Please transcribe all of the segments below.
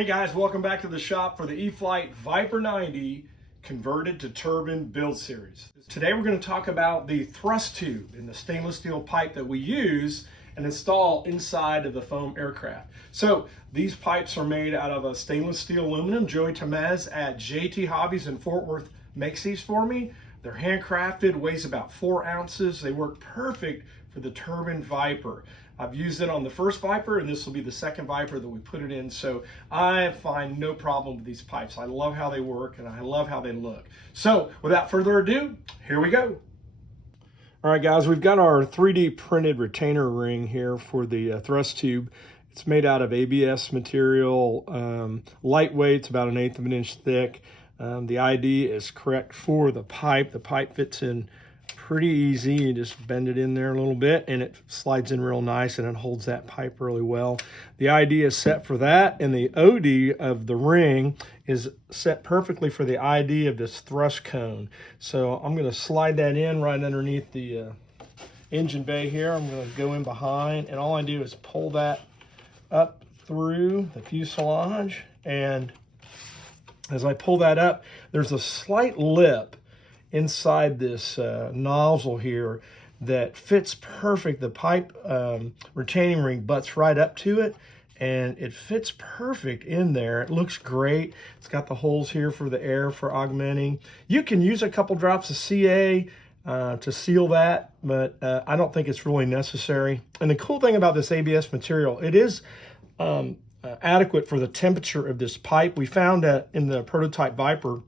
Hey guys, welcome back to the shop for the Eflite Viper90 converted to turbine build series. Today we're going to talk about the thrust tube in the stainless steel pipe that we use and install inside of the foam aircraft. So these pipes are made out of a stainless steel aluminum. Joey Tamez at JT Hobbies in Fort Worth makes these for me. They're handcrafted, weighs about 4 ounces. They work perfect for the turbine Viper. I've used it on the first Viper, and this will be the second Viper that we put it in, so I find no problem with these pipes. I love how they work, and I love how they look. So, without further ado, here we go. All right, guys, we've got our 3D printed retainer ring here for the thrust tube. It's made out of ABS material, lightweight, it's about 1/8 of an inch thick. The ID is correct for the pipe. The pipe fits in pretty easy. You just bend it in there a little bit and it slides in real nice and it holds that pipe really well. The ID is set for that, and the OD of the ring is set perfectly for the ID of this thrust cone. So I'm going to slide that in right underneath the engine bay here. I'm going to go in behind, and all I do is pull that up through the fuselage, and as I pull that up, there's a slight lip inside this nozzle here that fits perfect. The pipe retaining ring butts right up to it, and it fits perfect in there. It looks great. It's got the holes here for the air for augmenting. You can use a couple drops of CA to seal that, but I don't think it's really necessary. And the cool thing about this ABS material, it is adequate for the temperature of this pipe. We found that in the prototype Viper,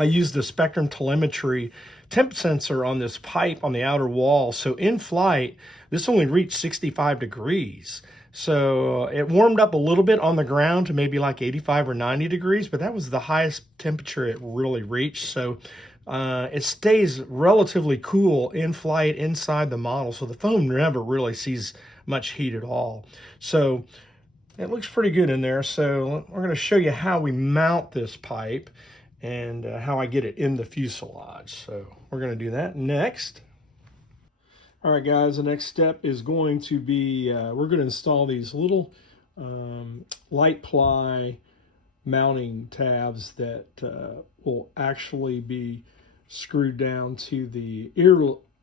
I used the spectrum telemetry temp sensor on this pipe on the outer wall. So in flight, this only reached 65 degrees. So it warmed up a little bit on the ground to maybe like 85 or 90 degrees, but that was the highest temperature it really reached. So it stays relatively cool in flight inside the model. So the foam never really sees much heat at all. So it looks pretty good in there. So we're going to show you how we mount this pipe and how I get it in the fuselage. So we're going to do that next. All right, guys, the next step is going to be, we're going to install these little light ply mounting tabs that will actually be screwed down to the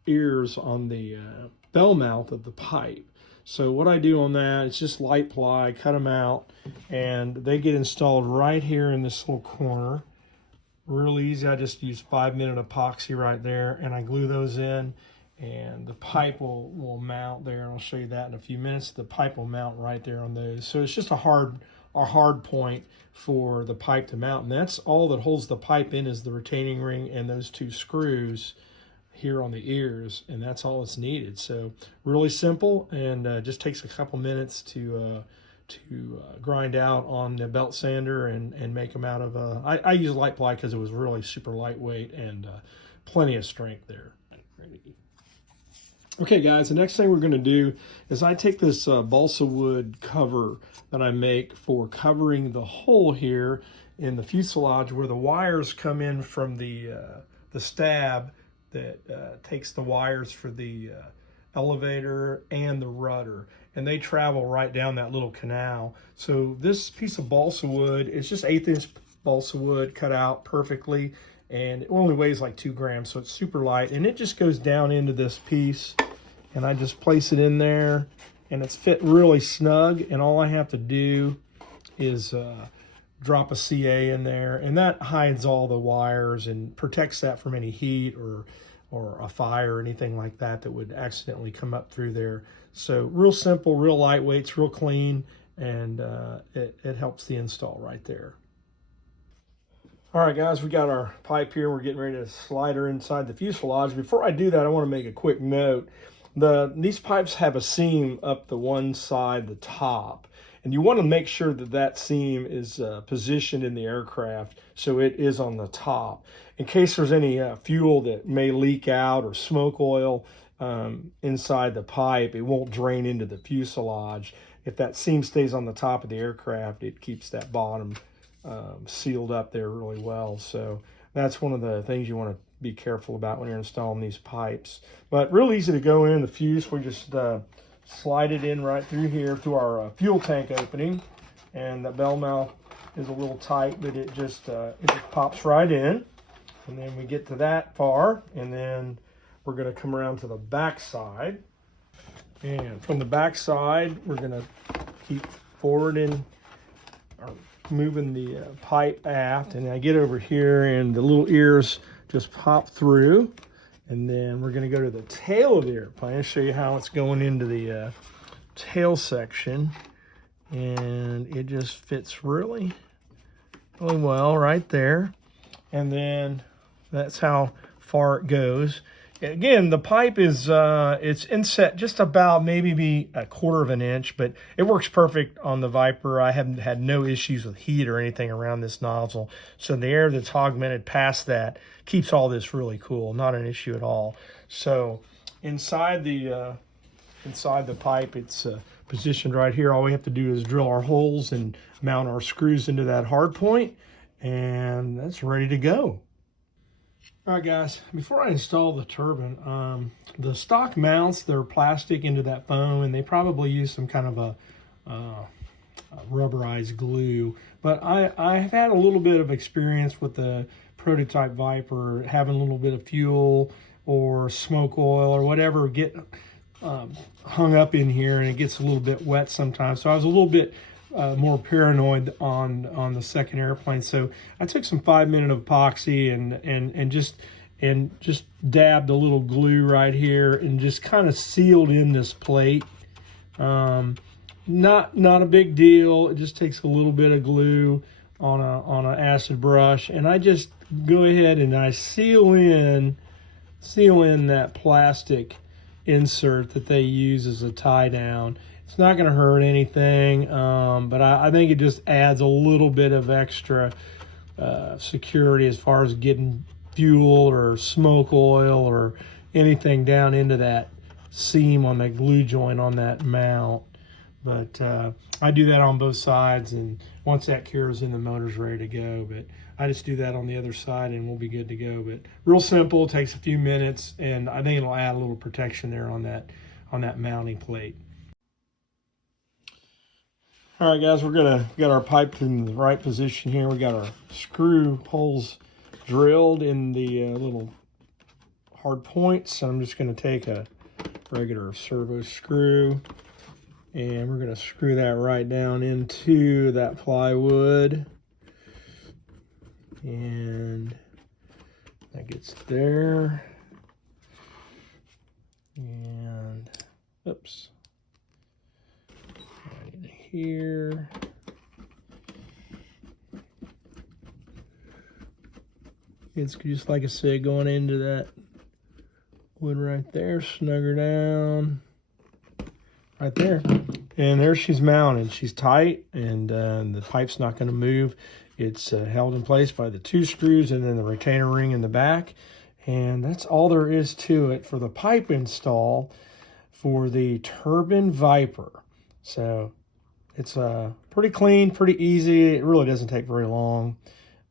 ears on the bell mouth of the pipe. So what I do on that is just light ply, cut them out, and they get installed right here in this little corner. Real easy. I just use 5-minute epoxy right there, and I glue those in, and the pipe will mount there, and I'll show you that in a few minutes. The pipe will mount right there on those. So it's just a hard point for the pipe to mount, and that's all that holds the pipe in is the retaining ring and those 2 screws here on the ears, and that's all that's needed. So really simple, and just takes a couple minutes to grind out on the belt sander and make them out of I use light ply because it was really super lightweight and plenty of strength there. Okay, guys, the next thing we're going to do is I take this balsa wood cover that I make for covering the hole here in the fuselage where the wires come in from the stab that takes the wires for the elevator and the rudder, and they travel right down that little canal. So this piece of balsa wood is just 1/8 inch balsa wood cut out perfectly, and it only weighs like 2 grams, so it's super light, and it just goes down into this piece, and I just place it in there, and it's fit really snug, and all I have to do is drop a CA in there, and that hides all the wires and protects that from any heat or a fire or anything like that that would accidentally come up through there. So real simple, real lightweight, it's real clean, and it helps the install right there. All right, guys, we got our pipe here. We're getting ready to slide her inside the fuselage. Before I do that, I want to make a quick note. These pipes have a seam up the one side, the top, and you want to make sure that that seam is positioned in the aircraft so it is on the top. In case there's any fuel that may leak out or smoke oil inside the pipe, it won't drain into the fuselage. If that seam stays on the top of the aircraft, it keeps that bottom sealed up there really well. So that's one of the things you want to be careful about when you're installing these pipes. But real easy to go in the fuse. We just slide it in right through here through our fuel tank opening, and the bell mouth is a little tight, but it just pops right in. And then we get to that far, and then we're going to come around to the back side. And from the back side, we're going to keep forwarding or moving the pipe aft. And I get over here, and the little ears just pop through. And then we're going to go to the tail of the airplane and show you how it's going into the tail section. And it just fits really well right there. And then that's how far it goes. Again, the pipe is it's inset just about maybe a 1/4 of an inch, but it works perfect on the Viper. I haven't had no issues with heat or anything around this nozzle. So the air that's augmented past that keeps all this really cool. Not an issue at all. So inside the pipe, it's positioned right here. All we have to do is drill our holes and mount our screws into that hard point, and that's ready to go. All right, guys, before I install the turbine, the stock mounts, they're plastic into that foam, and they probably use some kind of a rubberized glue. But I've had a little bit of experience with the prototype Viper, having a little bit of fuel or smoke oil or whatever get hung up in here, and it gets a little bit wet sometimes. So I was a little bit more paranoid on the second airplane. So I took some 5-minute epoxy and just dabbed a little glue right here and just kind of sealed in this plate. Not a big deal. It just takes a little bit of glue on an acid brush, and I just go ahead and I seal in that plastic insert that they use as a tie down. It's not going to hurt anything, but I think it just adds a little bit of extra security as far as getting fuel or smoke oil or anything down into that seam on the glue joint on that mount. But I do that on both sides, and once that cures in, the motor's ready to go. But I just do that on the other side, and we'll be good to go. But real simple, takes a few minutes, and I think it'll add a little protection there on that mounting plate. All right, guys, we're gonna get our pipe in the right position here. We got our screw holes drilled in the little hard points. So I'm just gonna take a regular servo screw, and we're gonna screw that right down into that plywood. And that gets there. And, oops. Right here. It's just like I said, going into that wood right there, snug her down. Right there. And there she's mounted. She's tight, and the pipe's not going to move. It's held in place by the 2 screws and then the retainer ring in the back. And that's all there is to it for the pipe install for the Turbine Viper. So it's pretty clean, pretty easy. It really doesn't take very long.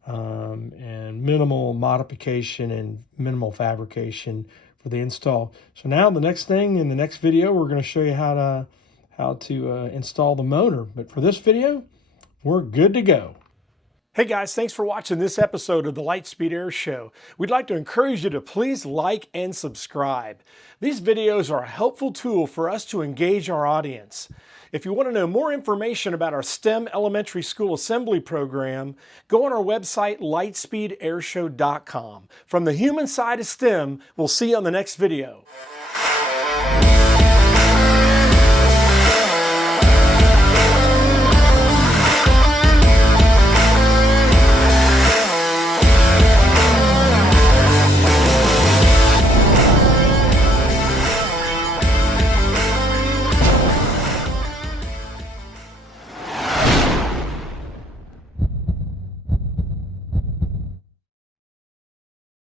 And minimal modification and minimal fabrication for the install. So now the next thing in the next video, we're going to show you how to install the motor. But for this video, we're good to go. Hey guys, thanks for watching this episode of the Lightspeed Air Show. We'd like to encourage you to please like and subscribe. These videos are a helpful tool for us to engage our audience. If you want to know more information about our STEM Elementary School Assembly program, go on our website, lightspeedairshow.com. From the human side of STEM, we'll see you on the next video.